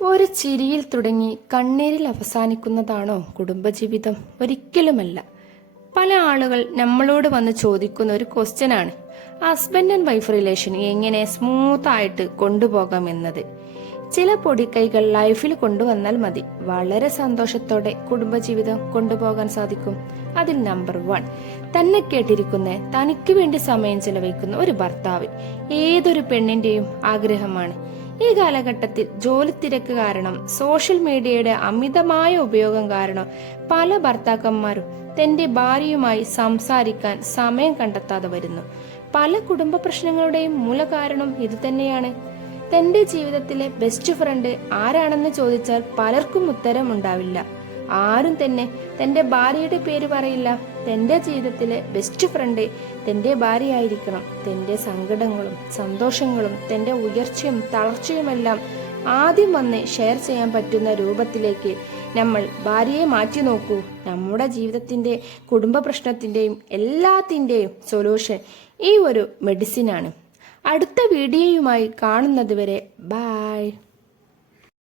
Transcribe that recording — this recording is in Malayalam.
ഒരു ചിരിയിൽ തുടങ്ങി കണ്ണീരിൽ അവസാനിക്കുന്നതാണോ കുടുംബജീവിതം? ഒരിക്കലുമല്ല. പല ആളുകൾ നമ്മളോട് വന്ന് ചോദിക്കുന്ന ഒരു ക്വസ്റ്റ്യനാണ് ഹസ്ബൻഡ് ആൻഡ് വൈഫ് റിലേഷൻ എങ്ങനെ സ്മൂത്ത് ആയിട്ട് കൊണ്ടുപോകാം എന്നത്. ചില പൊടിക്കൈകൾ ലൈഫിൽ കൊണ്ടുവന്നാൽ മതി, വളരെ സന്തോഷത്തോടെ കുടുംബജീവിതം കൊണ്ടുപോകാൻ സാധിക്കും. അതിൽ നമ്പർ 1, തന്നെ കേട്ടിരിക്കുന്ന, തനിക്ക് വേണ്ടി സമയം ചെലവഴിക്കുന്ന ഒരു ഭർത്താവ് ഏതൊരു പെണ്ണിന്റെയും ആഗ്രഹമാണ്. ഈ കാലഘട്ടത്തിൽ ജോലി തിരക്ക് കാരണം, സോഷ്യൽ മീഡിയയുടെ അമിതമായ ഉപയോഗം കാരണം പല ഭർത്താക്കന്മാരും തന്റെ ഭാര്യയുമായി സംസാരിക്കാൻ സമയം കണ്ടെത്താതെ വരുന്നു. പല കുടുംബ പ്രശ്നങ്ങളുടെയും മൂല കാരണം ഇത് തന്നെയാണ്. തന്റെ ജീവിതത്തിലെ ബെസ്റ്റ് ഫ്രണ്ട് ആരാണെന്ന് ചോദിച്ചാൽ പലർക്കും ഉത്തരം ഉണ്ടാവില്ല. ആരും തന്നെ തന്റെ ഭാര്യയുടെ പേര് പറയില്ല. തന്റെ ജീവിതത്തിലെ ബെസ്റ്റ് ഫ്രണ്ട് തന്റെ ഭാര്യയായിരിക്കണം. തന്റെ സങ്കടങ്ങളും സന്തോഷങ്ങളും തന്റെ ഉയർച്ചയും തളർച്ചയുമെല്ലാം ആദ്യം വന്ന് ഷെയർ ചെയ്യാൻ പറ്റുന്ന രൂപത്തിലേക്ക് നമ്മൾ ഭാര്യയെ മാറ്റി നോക്കൂ. നമ്മുടെ ജീവിതത്തിന്റെ കുടുംബ പ്രശ്നത്തിന്റെയും എല്ലാത്തിന്റെയും സൊല്യൂഷൻ ഈ ഒരു മെഡിസിനാണ്. അടുത്ത വീഡിയോയുമായി കാണുന്നത് വരെ ബൈ.